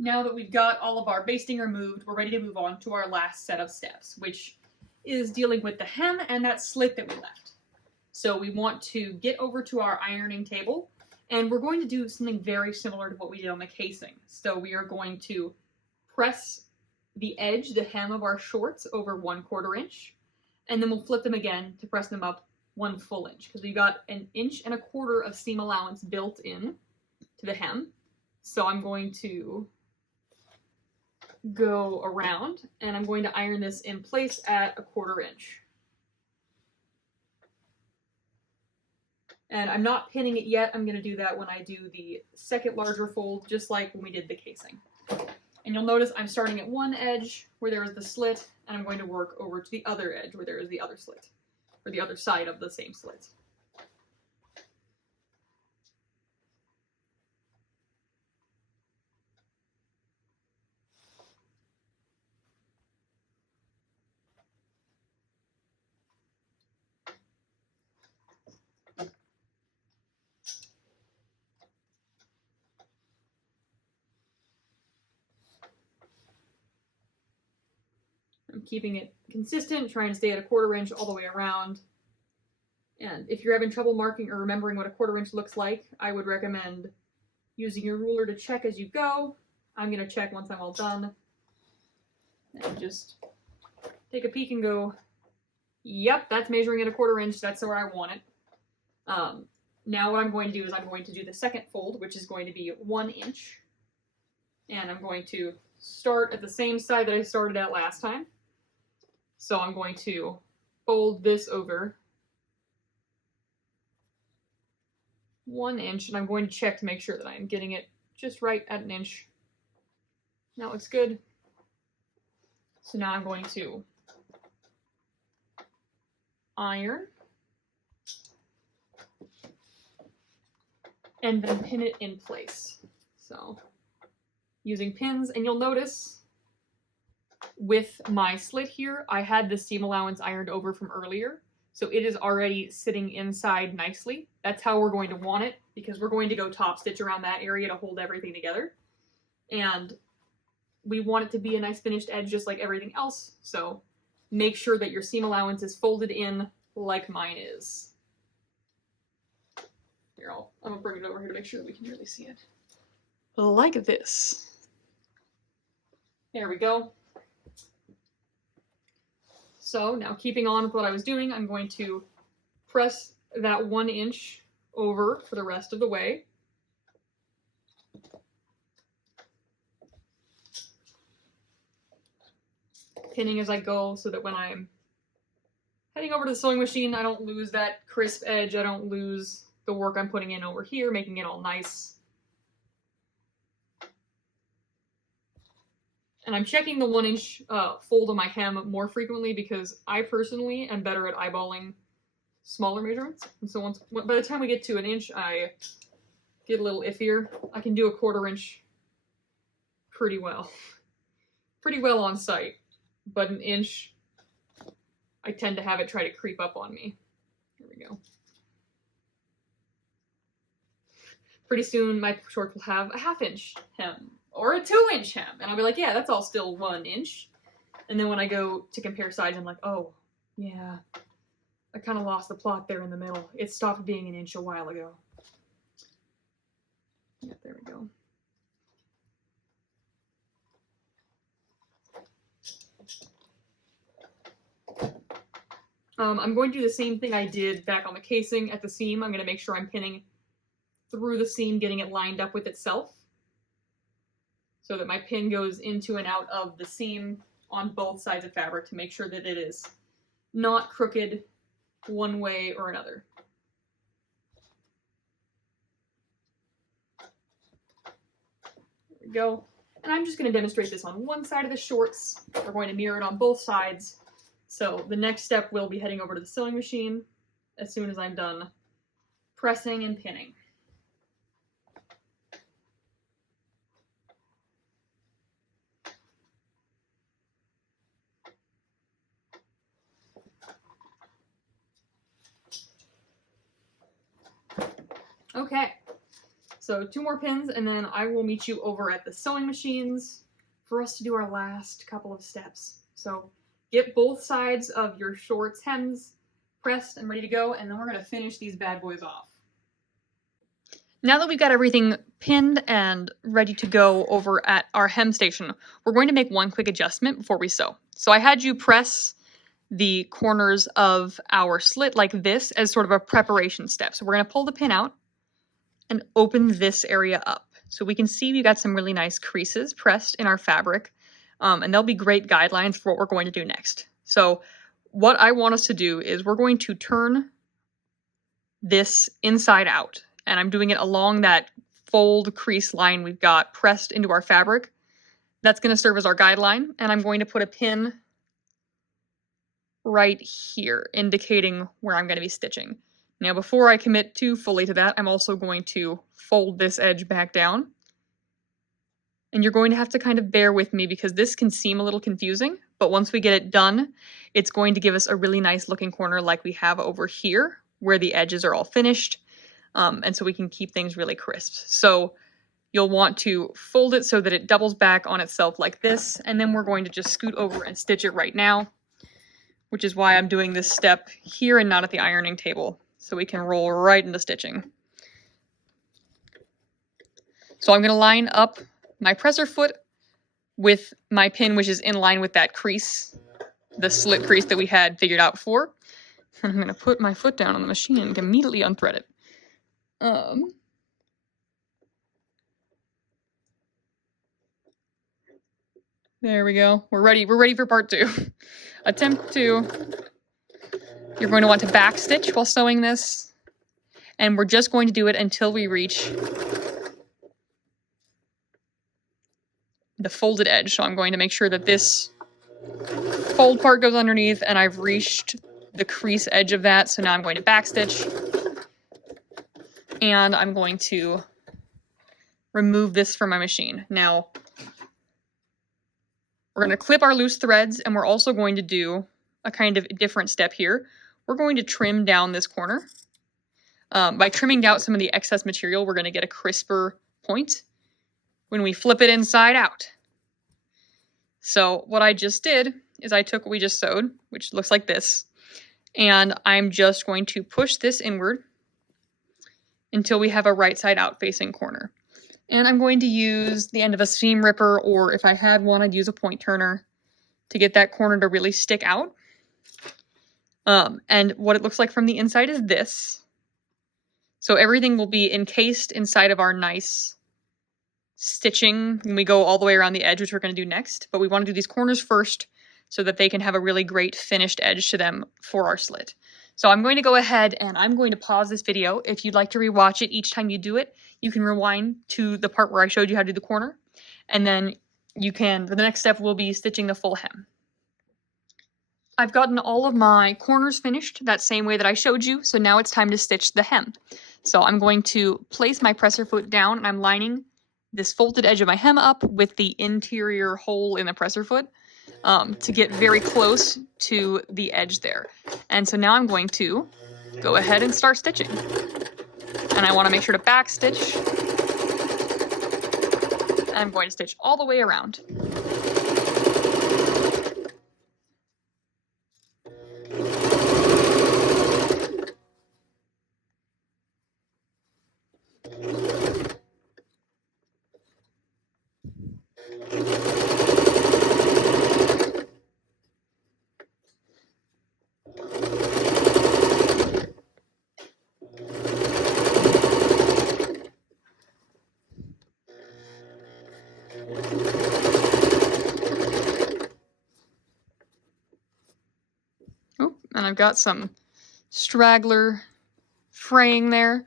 Now that we've got all of our basting removed, we're ready to move on to our last set of steps, which is dealing with the hem and that slit that we left. So we want to get over to our ironing table, and we're going to do something very similar to what we did on the casing. So we are going to press the edge, the hem of our shorts over 1/4 inch, and then we'll flip them again to press them up 1 full inch, because we've got 1 1/4 inch of seam allowance built in to the hem. So I'm going to go around, and I'm going to iron this in place at 1/4 inch. And I'm not pinning it yet. I'm going to do that when I do the second larger fold, just like when we did the casing. And you'll notice I'm starting at one edge where there is the slit, and I'm going to work over to the other edge where there is the other slit, or the other side of the same slit. I'm keeping it consistent, trying to stay at 1/4 inch all the way around. And if you're having trouble marking or remembering what 1/4 inch looks like, I would recommend using your ruler to check as you go. I'm going to check once I'm all done. And just take a peek and go, yep, that's measuring at 1/4 inch. That's where I want it. Now what I'm going to do is I'm going to do the second fold, which is going to be 1 inch. And I'm going to start at the same side that I started at last time. So I'm going to fold this over 1 inch, and I'm going to check to make sure that I'm getting it just right at 1 inch. That looks good. So now I'm going to iron and then pin it in place. So using pins, and you'll notice with my slit here, I had the seam allowance ironed over from earlier, so it is already sitting inside nicely. That's how we're going to want it, because we're going to go top stitch around that area to hold everything together. And we want it to be a nice finished edge just like everything else, so make sure that your seam allowance is folded in like mine is. Here, I'm gonna bring it over here to make sure that we can really see it. Like this. There we go. So now, keeping on with what I was doing, I'm going to press that 1 inch over for the rest of the way. Pinning as I go so that when I'm heading over to the sewing machine, I don't lose that crisp edge. I don't lose the work I'm putting in over here, making it all nice. And I'm checking the 1 inch fold of my hem more frequently because I personally am better at eyeballing smaller measurements. And so by the time we get to 1 inch, I get a little iffier. I can do 1/4 inch pretty well. Pretty well on sight. But 1 inch, I tend to have it try to creep up on me. There we go. Pretty soon my shorts will have a 1/2 inch hem or a 2 inch hem, and I'll be like, yeah, that's all still 1 inch. And then when I go to compare sides, I'm like, oh, yeah, I kind of lost the plot there in the middle. It stopped being 1 inch a while ago. Yeah, there we go. I'm going to do the same thing I did back on the casing at the seam. I'm going to make sure I'm pinning through the seam, getting it lined up with itself, so that my pin goes into and out of the seam on both sides of fabric to make sure that it is not crooked one way or another. There we go. And I'm just going to demonstrate this on one side of the shorts. We're going to mirror it on both sides. So the next step will be heading over to the sewing machine as soon as I'm done pressing and pinning. Okay, So 2 more pins, and then I will meet you over at the sewing machines for us to do our last couple of steps. So get both sides of your shorts hems pressed and ready to go, and then we're going to finish these bad boys off. Now that we've got everything pinned and ready to go over at our hem station, we're going to make one quick adjustment before we sew. So I had you press the corners of our slit like this as sort of a preparation step. So we're going to pull the pin out and open this area up. So we can see we've got some really nice creases pressed in our fabric, and they'll be great guidelines for what we're going to do next. So what I want us to do is we're going to turn this inside out, and I'm doing it along that fold crease line we've got pressed into our fabric. That's going to serve as our guideline, and I'm going to put a pin right here, indicating where I'm going to be stitching. Now, before I commit too fully to that, I'm also going to fold this edge back down. And you're going to have to kind of bear with me because this can seem a little confusing, but once we get it done, it's going to give us a really nice looking corner like we have over here, where the edges are all finished, and so we can keep things really crisp. So you'll want to fold it so that it doubles back on itself like this, and then we're going to just scoot over and stitch it right now, which is why I'm doing this step here and not at the ironing table, so we can roll right into stitching. So I'm going to line up my presser foot with my pin, which is in line with that crease, the slit crease that we had figured out before. And I'm going to put my foot down on the machine and immediately unthread it. There we go. We're ready. We're ready for part 2. Attempt 2. You're going to want to back stitch while sewing this, and we're just going to do it until we reach the folded edge. So I'm going to make sure that this fold part goes underneath, and I've reached the crease edge of that. So now I'm going to back stitch, and I'm going to remove this from my machine. Now we're going to clip our loose threads, and we're also going to do a kind of different step here. We're going to trim down this corner. By trimming out some of the excess material, we're going to get a crisper point when we flip it inside out. So what I just did is I took what we just sewed, which looks like this, and I'm just going to push this inward until we have a right side out facing corner. And I'm going to use the end of a seam ripper, or if I had one, I'd use a point turner to get that corner to really stick out. And what it looks like from the inside is this. So everything will be encased inside of our nice stitching when we go all the way around the edge, which we're going to do next. But we want to do these corners first so that they can have a really great finished edge to them for our slit. So I'm going to go ahead and I'm going to pause this video. If you'd like to rewatch it each time you do it, you can rewind to the part where I showed you how to do the corner. And then the next step will be stitching the full hem. I've gotten all of my corners finished that same way that I showed you, so now it's time to stitch the hem. So I'm going to place my presser foot down, and I'm lining this folded edge of my hem up with the interior hole in the presser foot to get very close to the edge there. And so now I'm going to go ahead and start stitching. And I want to make sure to back stitch. And I'm going to stitch all the way around. And I've got some straggler fraying there.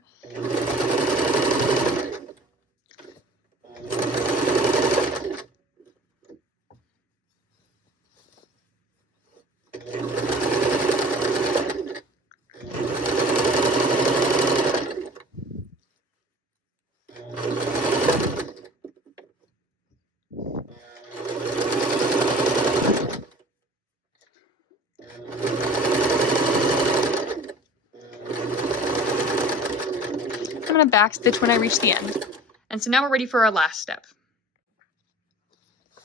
I'm backstitch when I reach the end. And so now we're ready for our last step.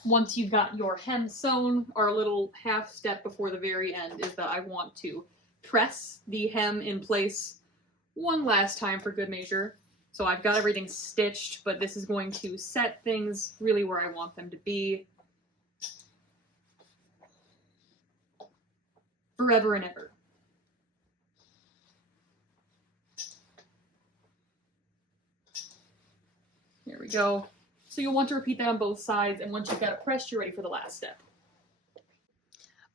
Once you've got your hem sewn, our little half step before the very end is that I want to press the hem in place one last time for good measure. So I've got everything stitched, but this is going to set things really where I want them to be forever and ever. There we go. So you'll want to repeat that on both sides, and once you've got it pressed, you're ready for the last step.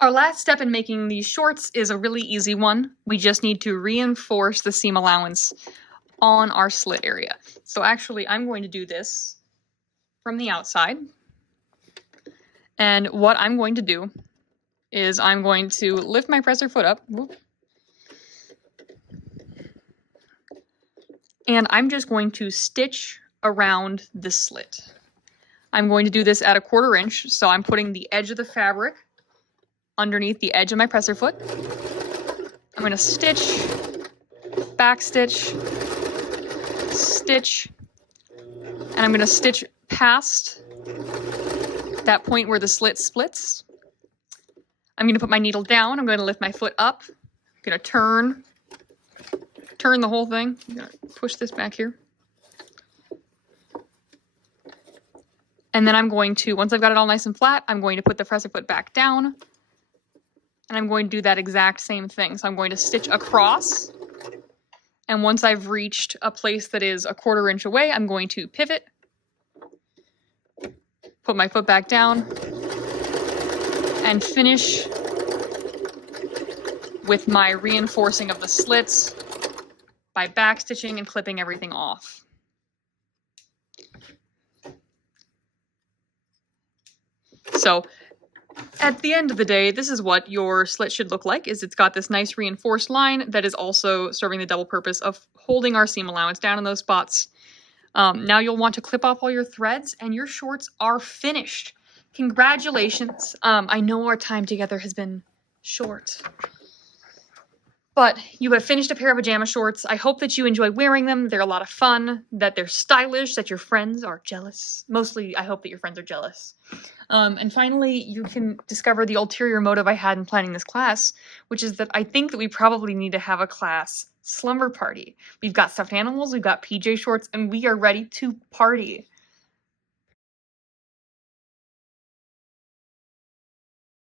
Our last step in making these shorts is a really easy one. We just need to reinforce the seam allowance on our slit area. So actually, I'm going to do this from the outside. And what I'm going to do is I'm going to lift my presser foot up. And I'm just going to stitch around the slit. I'm going to do this at 1/4 inch, so I'm putting the edge of the fabric underneath the edge of my presser foot. I'm going to stitch, back stitch, stitch, and I'm going to stitch past that point where the slit splits. I'm going to put my needle down. I'm going to lift my foot up. I'm going to turn the whole thing. I'm going to push this back here. And then I'm going to, once I've got it all nice and flat, I'm going to put the presser foot back down. And I'm going to do that exact same thing. So I'm going to stitch across. And once I've reached a place that is 1/4 inch away, I'm going to pivot, put my foot back down, and finish with my reinforcing of the slits by backstitching and clipping everything off. So at the end of the day, this is what your slit should look like, is it's got this nice reinforced line that is also serving the double purpose of holding our seam allowance down in those spots. Now you'll want to clip off all your threads and your shorts are finished. Congratulations. I know our time together has been short, but you have finished a pair of pajama shorts. I hope that you enjoy wearing them. They're a lot of fun, that they're stylish, that your friends are jealous. Mostly, I hope that your friends are jealous. And finally, you can discover the ulterior motive I had in planning this class, which is that I think that we probably need to have a class slumber party. We've got stuffed animals, we've got PJ shorts, and we are ready to party.